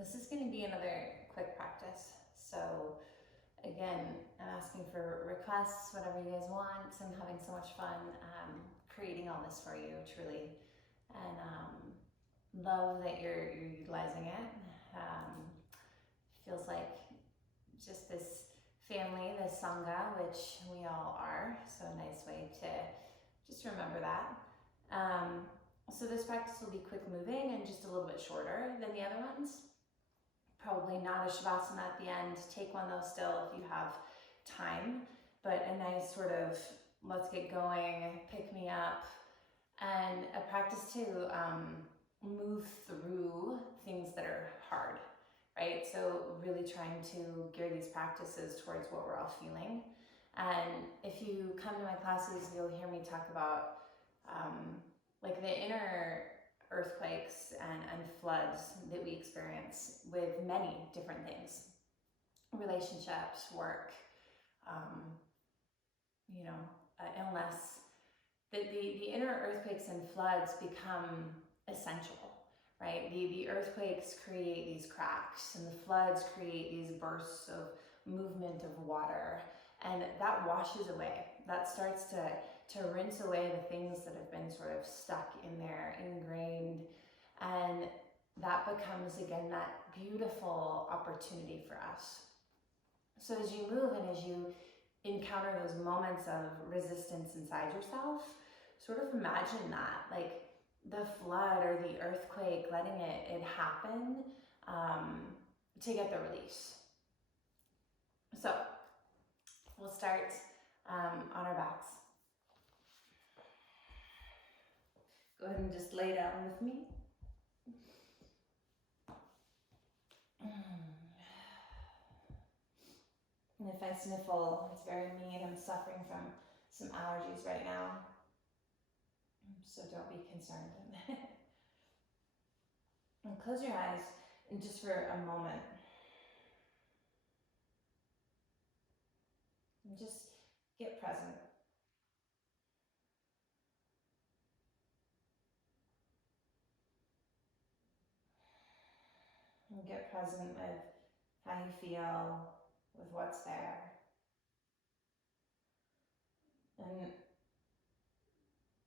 This is going to be another quick practice. So again, I'm asking for requests, whatever you guys want. I'm having so much fun creating all this for you, truly. And love that you're utilizing it. Feels like just this family, this Sangha, which we all are. So a nice way to just remember that. So this practice will be quick moving and just a little bit shorter than the other ones. Probably not a Shavasana at the end. Take one though still if you have time, but a nice sort of let's get going, pick me up, and a practice to move through things that are hard, right? So really trying to gear these practices towards what we're all feeling. And if you come to my classes, you'll hear me talk about like the inner earthquakes and floods that we experience with many different things, relationships, work, illness. The inner earthquakes and floods become essential, right? The earthquakes create these cracks and the floods create these bursts of movement of water, and that washes away. That starts to rinse away the things that have been sort of stuck in there, ingrained, and that becomes again that beautiful opportunity for us. So as you move and as you encounter those moments of resistance inside yourself, sort of imagine that, like the flood or the earthquake, letting it happen to get the release. So we'll start on our backs. Go ahead and just lay down with me. And if I sniffle, it's very me. I'm suffering from some allergies right now, so don't be concerned. And close your eyes and just for a moment. And just get present. And get present with how you feel, with what's there. And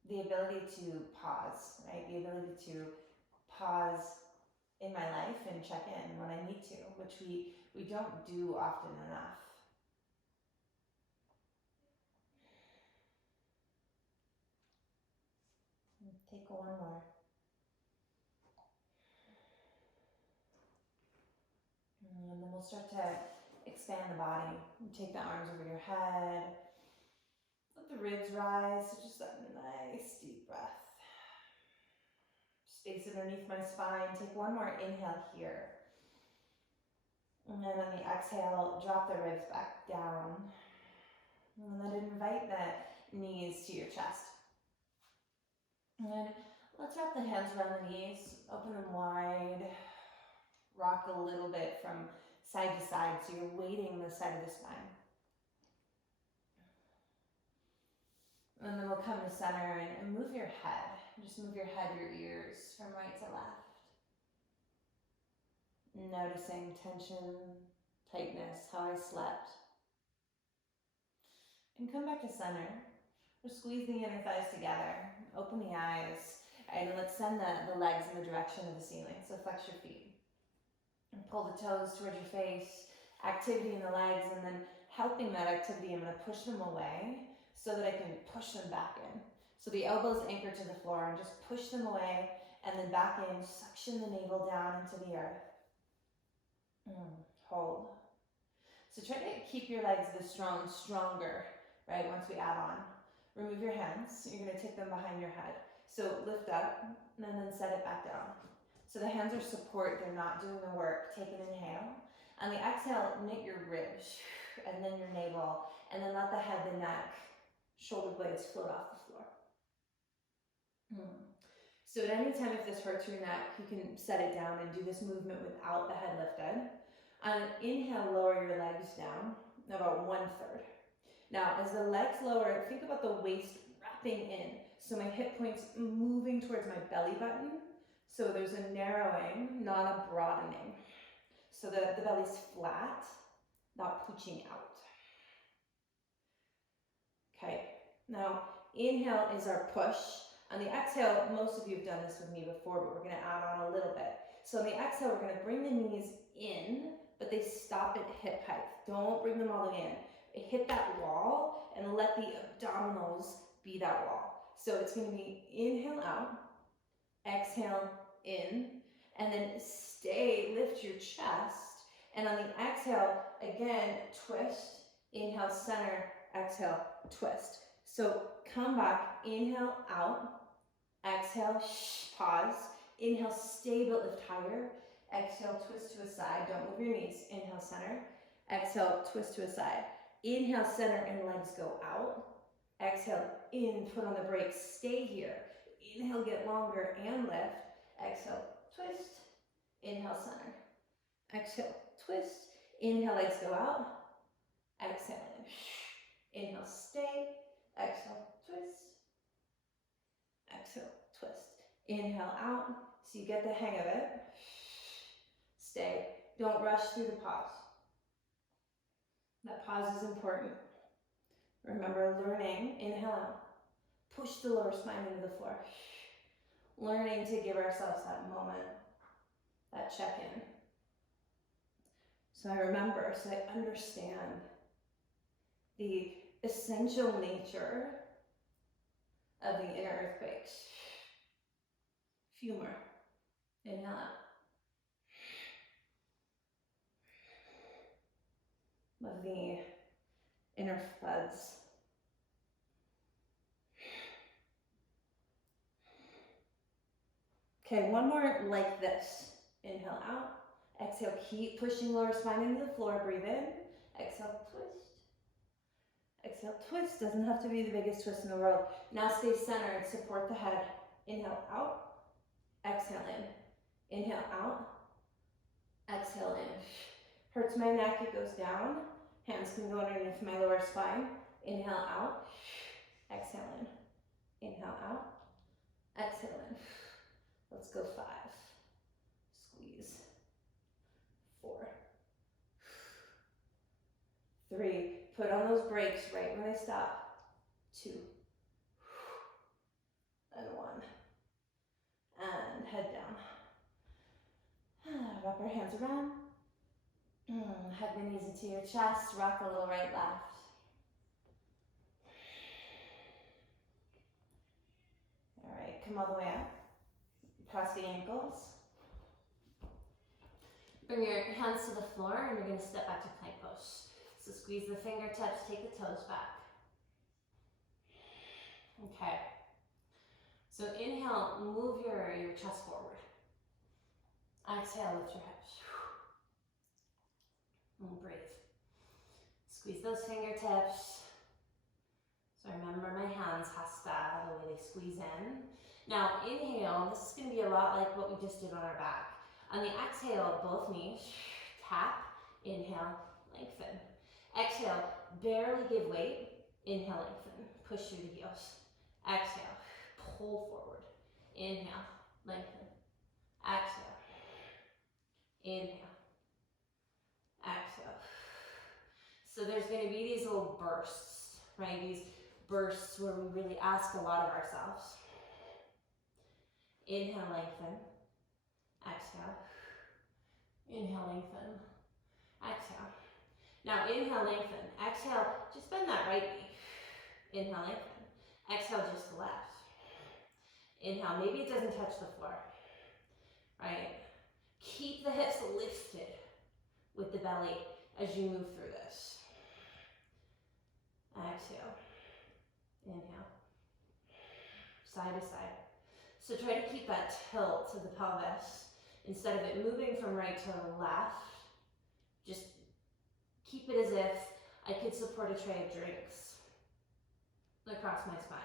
the ability to pause, right? The ability to pause in my life and check in when I need to, which we don't do often enough. Take one more. And then we'll start to expand the body. Take the arms over your head. Let the ribs rise. So just that nice deep breath. Space underneath my spine. Take one more inhale here. And then on the exhale, drop the ribs back down. And then invite the knees to your chest. And then let's wrap the hands around the knees. Open them wide. Rock a little bit from side to side, so you're weighting the side of the spine. And then we'll come to center and move your head. Just move your head, your ears from right to left. Noticing tension, tightness, how I slept. And come back to center. We'll squeeze the inner thighs together. Open the eyes. And let's send the legs in the direction of the ceiling. So flex your feet. And pull the toes towards your face, activity in the legs, and then helping that activity, I'm going to push them away so that I can push them back in. So the elbows anchor to the floor and just push them away and then back in, suction the navel down into the earth. Hold. So try to keep your legs this strong, stronger, right, once we add on. Remove your hands. You're going to take them behind your head. So lift up and then set it back down. So the hands are support, they're not doing the work. Take an inhale. On the exhale, knit your ribs and then your navel, and then let the head, the neck, shoulder blades float off the floor. So at any time if this hurts your neck, you can set it down and do this movement without the head lifted. On an inhale, lower your legs down, about 1/3. Now, as the legs lower, think about the waist wrapping in. So my hip points moving towards my belly button. So there's a narrowing, not a broadening. so that the belly's flat, not pooching out. Okay, now inhale is our push. On the exhale, most of you have done this with me before, but we're gonna add on a little bit. So on the exhale, we're gonna bring the knees in, but they stop at hip height. Don't bring them all the way in. Hit that wall and let the abdominals be that wall. So it's gonna be inhale out, exhale in, and then stay, lift your chest. And on the exhale, again, twist, inhale, center, exhale, twist. So come back, inhale out, exhale, pause, inhale, stay but lift higher, exhale, twist to a side, don't move your knees, inhale, center, exhale, twist to a side, inhale, center, and legs go out, exhale, in, put on the brakes, stay here, inhale, get longer and lift, exhale, twist, inhale, center, exhale, twist, inhale, legs go out, exhale, in, inhale, stay, exhale, twist, exhale, twist, inhale out, so you get the hang of it, stay, don't rush through the pause. That pause is important. Remember, learning, inhale out, push the lower spine into the floor, learning to give ourselves that moment, that check-in. So I remember, so I understand the essential nature of the inner earthquakes. Few more. Inhale out. Of the inner floods. Okay, one more like this. Inhale out. Exhale, keep pushing lower spine into the floor. Breathe in. Exhale, twist. Exhale, twist. Doesn't have to be the biggest twist in the world. Now stay centered. Support the head. Inhale out. Exhale in. Inhale out. Exhale in. Hurts my neck, it goes down. Hands can go underneath my lower spine. Inhale out. Exhale in. Inhale out. Exhale in. Let's go 5. Squeeze. 4. 3. Put on those brakes right when I stop. 2. And 1. And head down. Wrap our hands around. Head the knees into your chest. Rock a little right, left. All right, come all the way up. Cross the ankles. Bring your hands to the floor and you're going to step back to plank pose. So squeeze the fingertips, take the toes back. Okay. So inhale, move your chest forward. Exhale, lift your hips. And breathe. Squeeze those fingertips. So remember my hands, hasta, the way they squeeze in. Now inhale, this is going to be a lot like what we just did on our back. On the exhale, both knees, tap, inhale, lengthen. Exhale, barely give weight, inhale, lengthen. Push through the heels. Exhale, pull forward. Inhale, lengthen. Exhale. Inhale. Exhale. So there's going to be these little bursts, right? These bursts where we really ask a lot of ourselves. Inhale, lengthen. Exhale. Inhale, lengthen. Exhale. Now inhale, lengthen. Exhale, just bend that right knee. Inhale, lengthen. Exhale, just the left. Inhale, maybe it doesn't touch the floor, right? Keep the hips lifted with the belly as you move through this. Exhale. Inhale. Side to side. So try to keep that tilt to the pelvis. Instead of it moving from right to left, just keep it as if I could support a tray of drinks across my spine.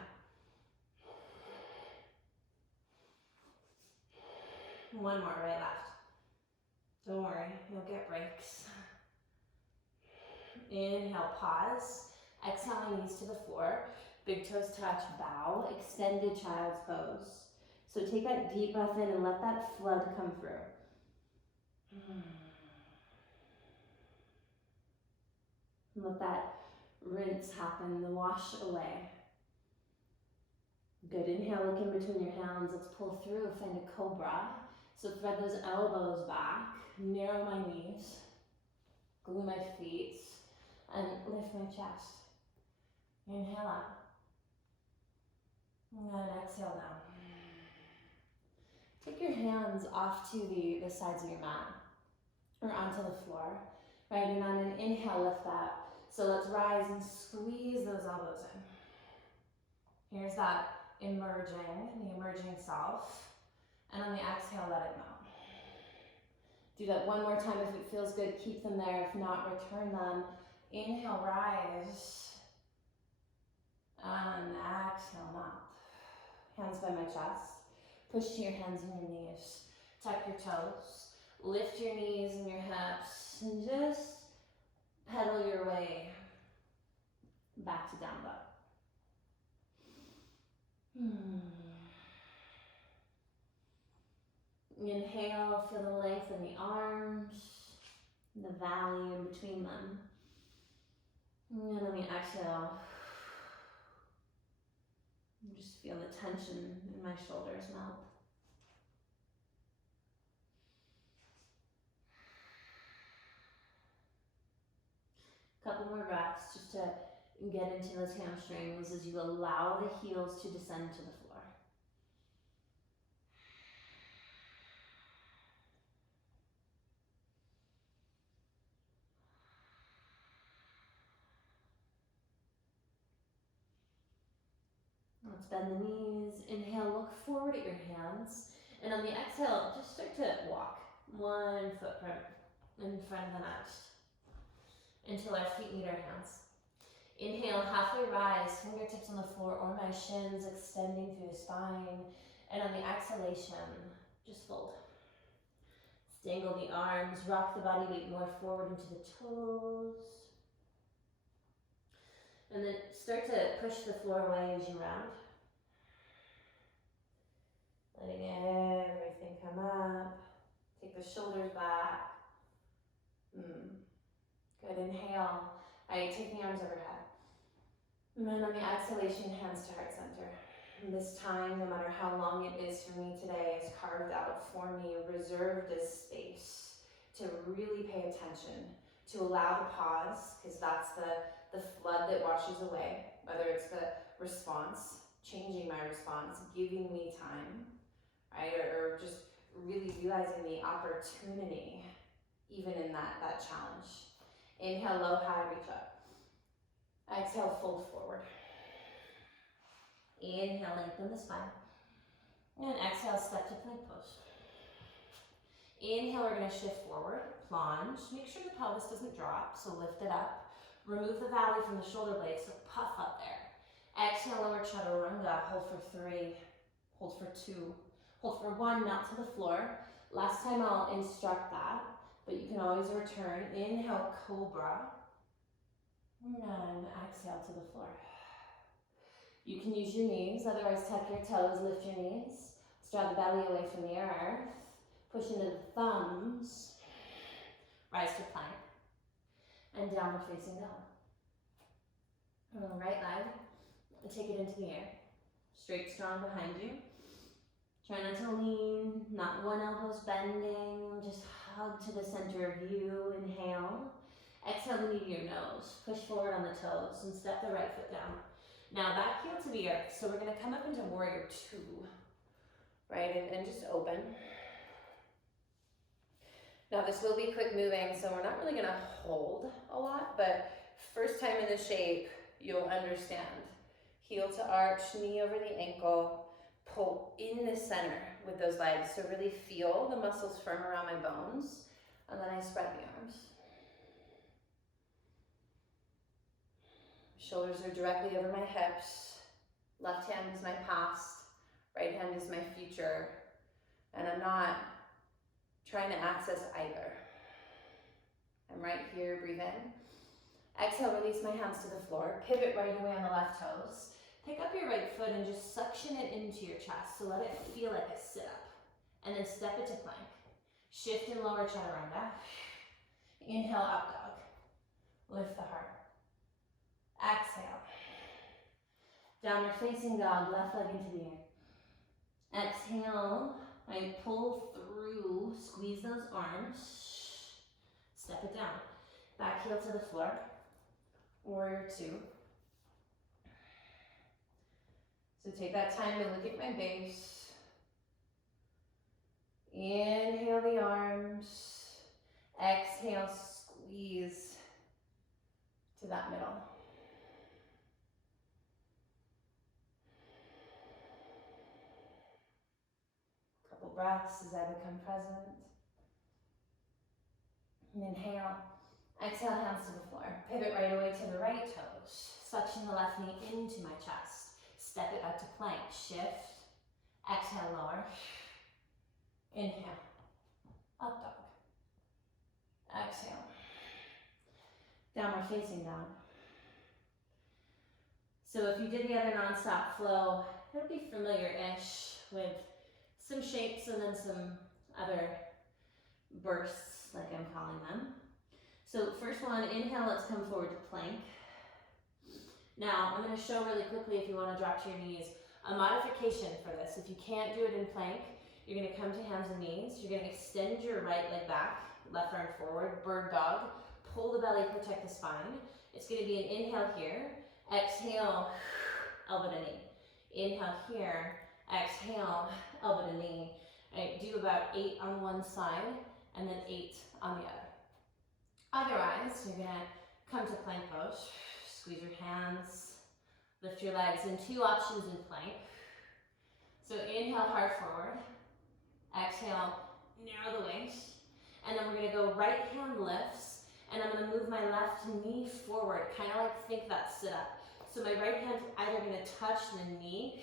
One more, right, left. Don't worry, you'll get breaks. Inhale, pause. Exhale, knees to the floor. Big toes touch, bow, extended child's pose. So take that deep breath in and let that flood come through. Let that rinse happen, the wash away. Good, inhale, look in between your hands. Let's pull through, find a cobra. So thread those elbows back, narrow my knees, glue my feet, and lift my chest. Inhale up. And exhale down. Take your hands off to the sides of your mat or onto the floor. Right, and on an inhale, lift that. So let's rise and squeeze those elbows in. Here's that emerging, the emerging self. And on the exhale, let it melt. Do that one more time if it feels good. Keep them there. If not, return them. Inhale, rise. And exhale, melt. Hands by my chest. Push to your hands and your knees. Tuck your toes. Lift your knees and your hips. And just pedal your way back to down dog. Inhale, feel the length in the arms, the valley in between them. And on the exhale, just feel the tension in my shoulders melt. Couple more breaths just to get into those hamstrings as you allow the heels to descend to the floor. Let's bend the knees. Inhale, look forward at your hands. And on the exhale, just start to walk one footprint in front of the next until our feet meet our hands. Inhale, halfway rise, fingertips on the floor or my shins extending through the spine. And on the exhalation, just fold. Dangle the arms, rock the body weight more forward into the toes. And then start to push the floor away as you round. Letting everything come up. Take the shoulders back. Good, inhale. Alright, take the arms overhead. And then on the exhalation, hands to heart center. And this time, no matter how long it is for me today, is carved out for me, reserved as space to really pay attention, to allow the pause, because that's the flood that washes away, whether it's the response, changing my response, giving me time, right? Or just really realizing the opportunity, even in that challenge. Inhale, low, high, reach up. Exhale, fold forward. Inhale, lengthen the spine. And exhale, step to plank pose. Inhale, we're gonna shift forward, plunge. Make sure the pelvis doesn't drop, so lift it up. Remove the valley from the shoulder blades, so puff up there. Exhale, lower chaturanga, hold for 3, hold for 2, hold for 1, melt to the floor. Last time I'll instruct that, but you can always return. Inhale, cobra. And exhale to the floor. You can use your knees, otherwise tuck your toes, lift your knees. Let's draw the belly away from the earth. Push into the thumbs. Rise to plank. And downward facing dog. And on the right leg, take it into the air. Straight, strong behind you. Try not to lean, not one elbow's bending. Just hug to the center of you. Inhale. Exhale the knee to your nose. Push forward on the toes and step the right foot down. Now back heel to the earth. So we're gonna come up into warrior 2. Right, and just open. Now this will be quick moving, so we're not really gonna hold a lot, but first time in the shape, you'll understand. Heel to arch, knee over the ankle, pull in the center with those legs. So really feel the muscles firm around my bones, and then I spread the arms. Shoulders are directly over my hips. Left hand is my past, right hand is my future, and I'm not trying to access either. I'm right here, breathe in. Exhale, release my hands to the floor. Pivot right away on the left toes. Pick up your right foot and just suction it into your chest. So let it feel like a sit-up. And then step it to plank. Shift in lower chaturanga. Inhale, up dog. Lift the heart. Exhale. Downward facing dog, left leg into the air. Exhale, right, pull through, squeeze those arms, step it down. Back heel to the floor, warrior two. So take that time to look at my base. Inhale the arms, exhale, squeeze to that middle. Couple breaths as I become present. And inhale, exhale, hands to the floor. Pivot right away to the right toes. Suction the left knee into my chest. Step it back to plank. Shift, exhale, lower. Inhale, up dog. Exhale, downward facing dog. So if you did the other non-stop flow, it'll be familiar-ish with some shapes and then some other bursts, like I'm calling them. So first one, inhale, let's come forward to plank. Now, I'm going to show really quickly, if you want to drop to your knees, a modification for this. If you can't do it in plank, you're going to come to hands and knees. You're going to extend your right leg back, left arm forward, bird dog. Pull the belly, protect the spine. It's going to be an inhale here. Exhale, elbow to knee. Inhale here. Exhale, elbow to knee. All right, do about 8 on one side and then 8 on the other. Otherwise, you're going to come to plank pose. Squeeze your hands, lift your legs, and 2 options in plank. So inhale, heart forward. Exhale, narrow the waist. And then we're going to go right hand lifts, and I'm going to move my left knee forward, kind of like think that sit up. So my right hand's either going to touch the knee,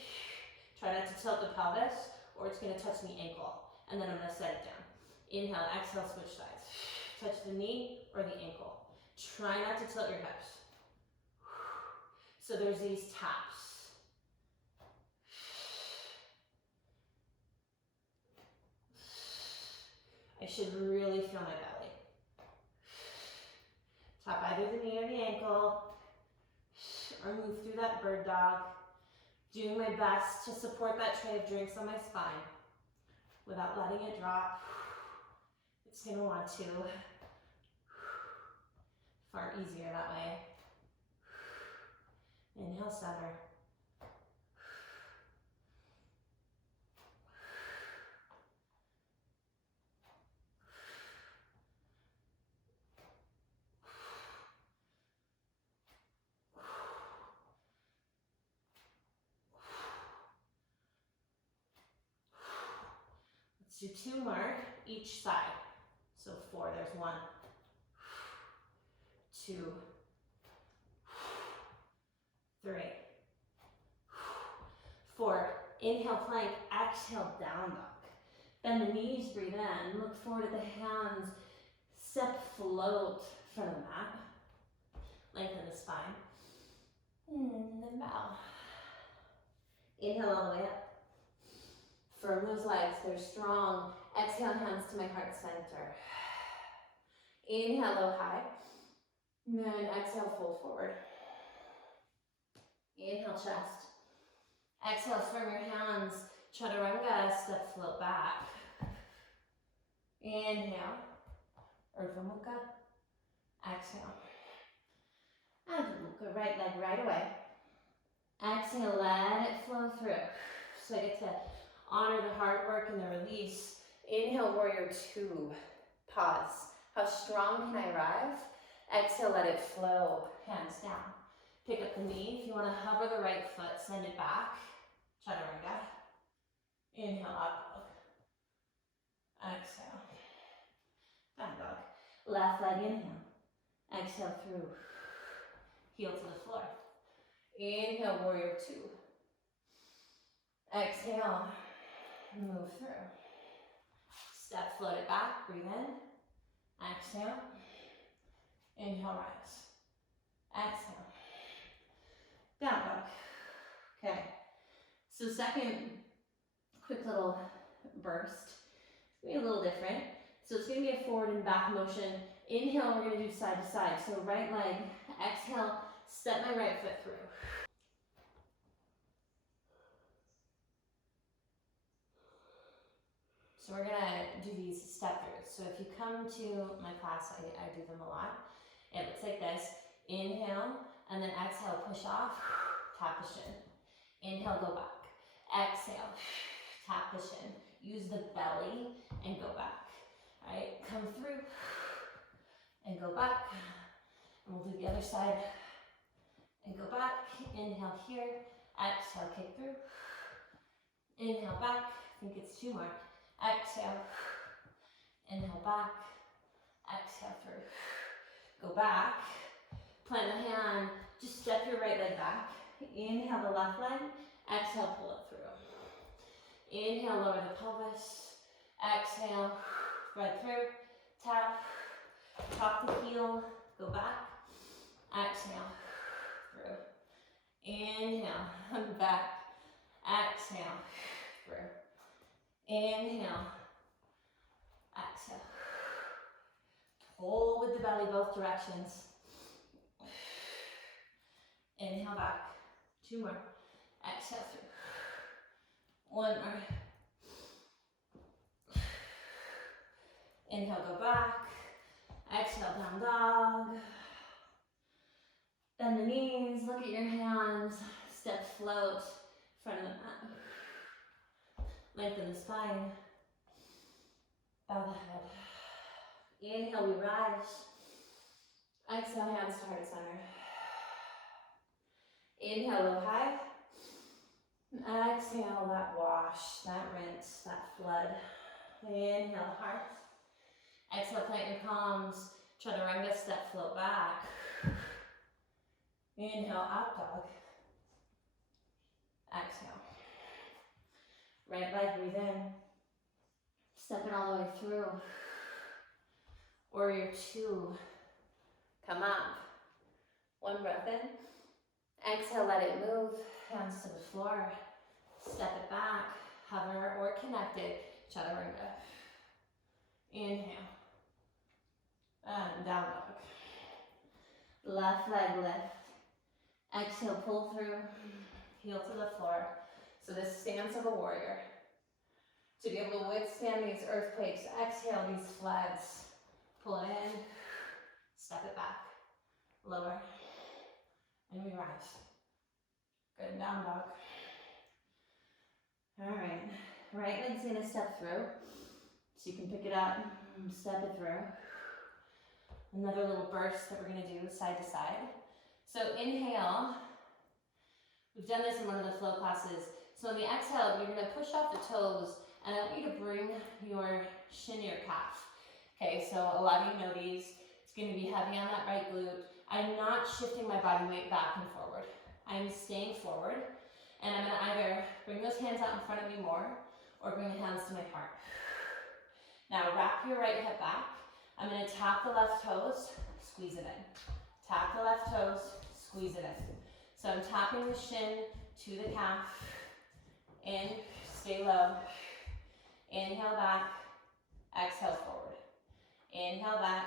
try not to tilt the pelvis, or it's going to touch the ankle. And then I'm going to set it down. Inhale, exhale, switch sides. Touch the knee or the ankle. Try not to tilt your hips. So there's these taps. I should really feel my belly. Tap either the knee or the ankle, or move through that bird dog. Doing my best to support that tray of drinks on my spine without letting it drop. It's going to want to. Far easier that way. Inhale, center. Let's do 2 more each side. So 4, there's 1, 2, 3, 4. Inhale, plank, exhale, down dog. Bend the knees, breathe in, look forward at the hands, step, float from the mat. Lengthen the spine. And then bow. Inhale all the way up. Firm those legs, they're strong. Exhale, hands to my heart center. Inhale, low, high. And then exhale, fold forward. Inhale, chest. Exhale, firm your hands. Chaturanga, step, float back. Inhale, Urdhva Mukha. Exhale. Adho Mukha, right leg right away. Exhale, let it flow through. So I get to honor the hard work and the release. Inhale, warrior two. Pause. How strong can I arrive? Exhale, let it flow. Hands down. Pick up the knee. If you want to hover the right foot, send it back. Chaturanga. Inhale, up dog. Exhale. Down dog. Left leg inhale. Exhale through. Heel to the floor. Inhale, warrior two. Exhale, move through. Step, float it back, breathe in. Exhale. Inhale, rise. Exhale. Down dog. Okay. So second quick little burst. It's going to be a little different. So it's going to be a forward and back motion. Inhale, we're going to do side to side. So right leg, exhale, step my right foot through. So we're gonna do these step throughs. So if you come to my class, I do them a lot. It looks like this. Inhale, and then exhale, push off, tap the shin. Inhale, go back. Exhale, tap the shin. Use the belly and go back. All right, come through and go back. And we'll do the other side and go back. Inhale here, exhale, kick through. Inhale back, I think it's 2 more. Exhale, inhale back, exhale through. Go back, plant the hand, just step your right leg back. Inhale the left leg, exhale, pull it through. Inhale, lower the pelvis. Exhale, thread through, tap, top the heel, go back. Exhale, through. Inhale, back. Exhale, through. Inhale, exhale. Pull with the belly both directions. Inhale back. 2 more. Exhale through. 1 more. Inhale, go back. Exhale, down dog. Bend the knees, look at your hands. Step float, front of the mat. Lengthen the spine. Bow the head. Inhale, we rise. Exhale, hands to heart center. Inhale, low high. Exhale, that wash, that rinse, that flood. Inhale, heart. Exhale, plant your palms. Chaturanga, step, float back. Inhale, up dog. Exhale. Right leg, breathe in. Step it all the way through. Warrior 2. Come up. 1 breath in. Exhale, let it move. Hands to the floor. Step it back. Hover or connect it. Chaturanga. Inhale. And down dog. Left leg lift. Exhale, pull through. Heel to the floor. So this stance of a warrior. To be able to withstand these earthquakes, exhale these floods. Pull it in. Step it back. Lower. And we rise. Good, down dog. All right, right leg's gonna step through. So you can pick it up, step it through. Another little burst that we're gonna do side to side. So inhale. We've done this in one of the flow classes. So on the exhale, you're gonna push off the toes, and I want you to bring your shin to your calf. Okay, so a lot of you know these. It's gonna be heavy on that right glute. I'm not shifting my body weight back and forward. I'm staying forward, and I'm gonna either bring those hands out in front of me more, or bring the hands to my heart. Now wrap your right hip back. I'm gonna tap the left toes, squeeze it in. Tap the left toes, squeeze it in. So I'm tapping the shin to the calf. In, stay low. Inhale back, exhale forward. Inhale back,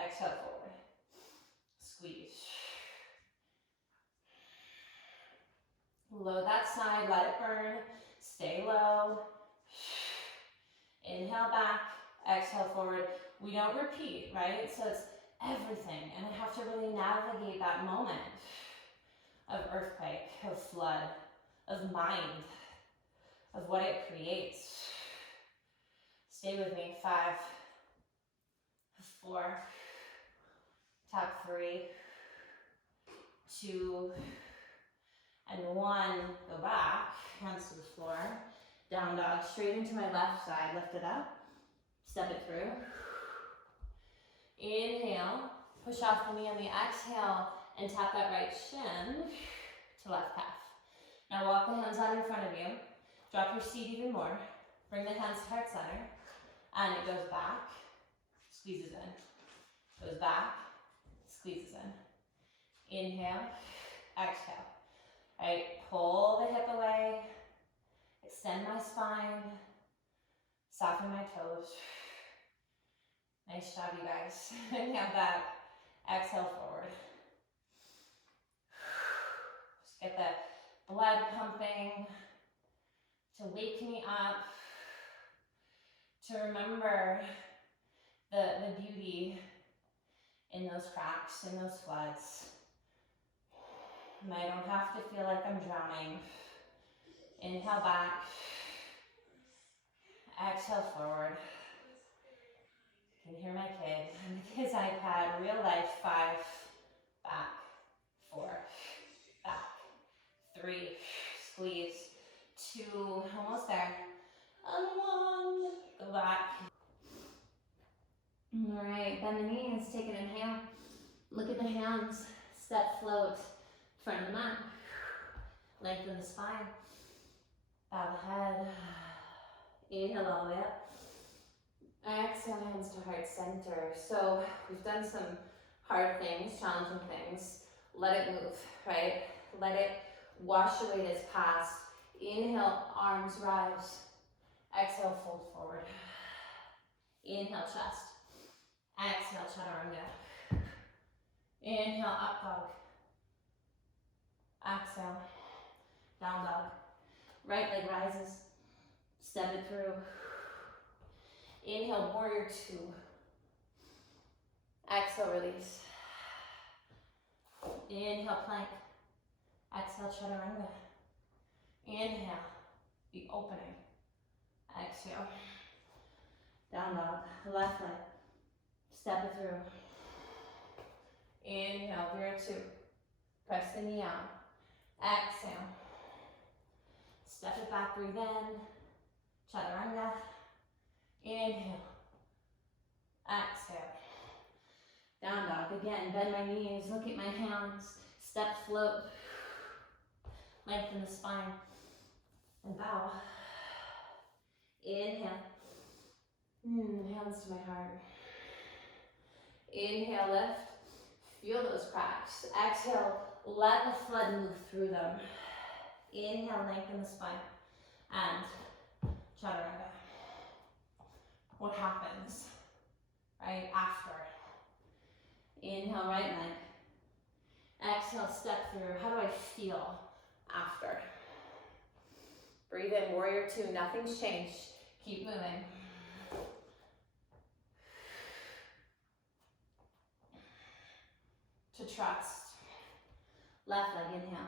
exhale forward. Squeeze. Load that side, let it burn. Stay low. Inhale back, exhale forward. We don't repeat, right? So it's everything. And I have to really navigate that moment of earthquake, of flood, of mind, of what it creates. Stay with me. 5, 4, tap 3, 2, and 1. Go back, hands to the floor. Down dog, straight into my left side. Lift it up, step it through. Inhale, push off the knee on the exhale, and tap that right shin to left calf. Now walk the hands out in front of you. Drop your seat even more. Bring the hands to heart center. And it goes back, squeezes in. Goes back, squeezes in. Inhale, exhale. All right, pull the hip away. Extend my spine. Soften my toes. Nice job, you guys. Inhale back, exhale forward. blood pumping, to wake me up, to remember the beauty in those cracks, in those floods. And I don't have to feel like I'm drowning. Inhale back. Exhale forward. You can hear my kid on the kid's iPad. Real life. 5. Back. 4. Back. 3. Squeeze. 2. Almost there. And 1. Go back. All right. Bend the knees. Take an inhale. Look at the hands. Step, float. Front of the mat. Lengthen the spine. Bow the head. Inhale all the way up. Exhale, hands to heart center. So we've done some hard things, challenging things. Let it move, right? Let it wash away this past. Inhale, arms rise. Exhale, fold forward. Inhale, chest. Exhale, chaturanga. Inhale, up dog. Exhale, down dog. Right leg rises. Step it through. Inhale, warrior 2. Exhale, release. Inhale, plank. Exhale, chaturanga. Inhale, the opening. Exhale. Down dog, left leg. Step it through. Inhale, warrior 2. Press the knee out. Exhale. Step it back, breathe in. Chaturanga. Inhale. Exhale. Down dog. Again, bend my knees. Look at my hands. Step, float. Lengthen the spine. And bow. Inhale. Hands to my heart. Inhale, lift. Feel those cracks. Exhale, let the flood move through them. Inhale, lengthen the spine. And chaturanga. What happens, right, after? Inhale, right leg. Exhale, step through. How do I feel after? Breathe in, warrior 2. Nothing's changed. Keep moving. To trust. Left leg, inhale.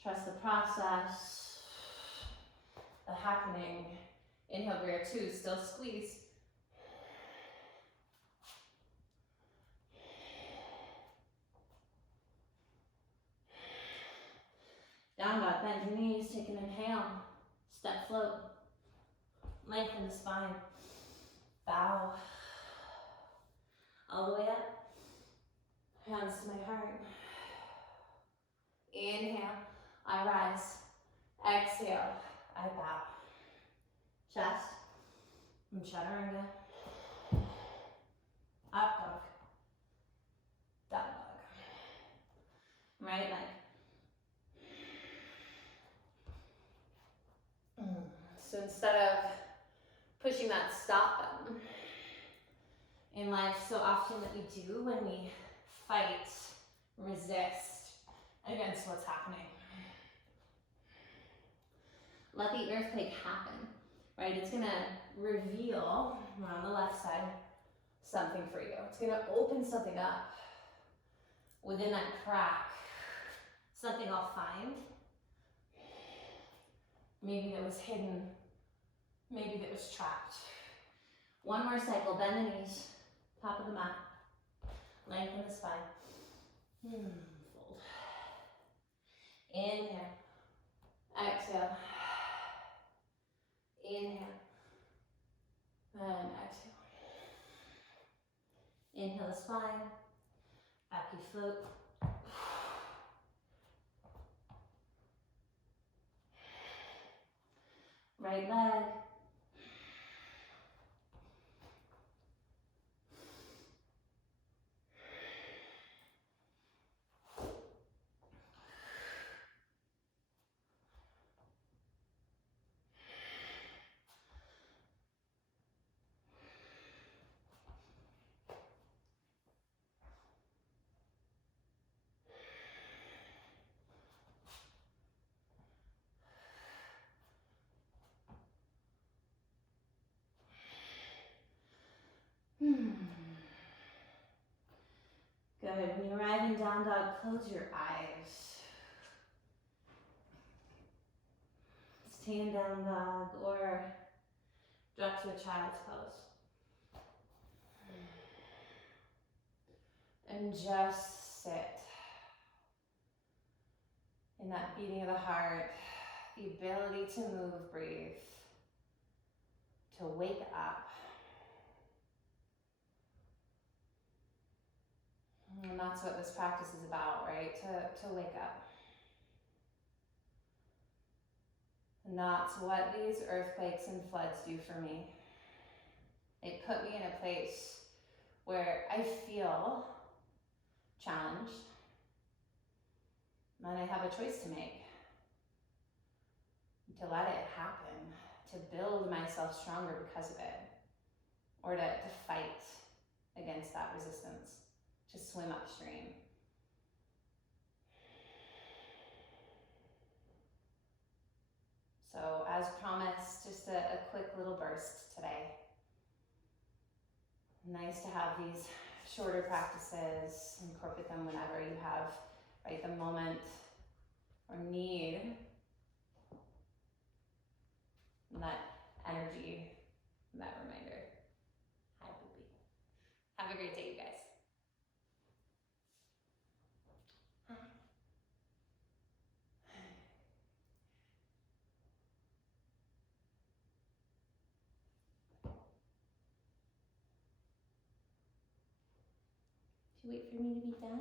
Trust the process. The happening. Inhale, warrior 2. Still squeeze. Down dog, bend your knees, take an inhale. Step, float. Lengthen the spine. Bow. All the way up. Hands to my heart. Inhale, I rise. Exhale, I bow. Chest. And chaturanga. Up dog. Down dog. Right leg. So instead of pushing that stop button in life so often that we do when we fight, resist against what's happening. Let the earthquake happen, right? It's gonna reveal, we're on the left side, something for you. It's gonna open something up within that crack, something I'll find. Maybe that was hidden, maybe that was trapped. One more cycle, bend the knees, top of the mat, lengthen the spine. Fold. Inhale, exhale, inhale, and exhale. Inhale the spine, back you float. Right leg. Good. When you arrive in down dog, close your eyes. Stay in down dog or drop to a child's pose. And just sit. In that beating of the heart, the ability to move, breathe, to wake up. And that's what this practice is about, right? To wake up. And that's what these earthquakes and floods do for me. They put me in a place where I feel challenged, and I have a choice to make. To let it happen, to build myself stronger because of it, or to fight against that resistance, to swim upstream. So as promised, just a quick little burst today. Nice to have these shorter practices, incorporate them whenever you have, right, the moment or need, and that energy, and that reminder. Hi, Boopy. Have a great day, you guys. Do you wait for me to be done?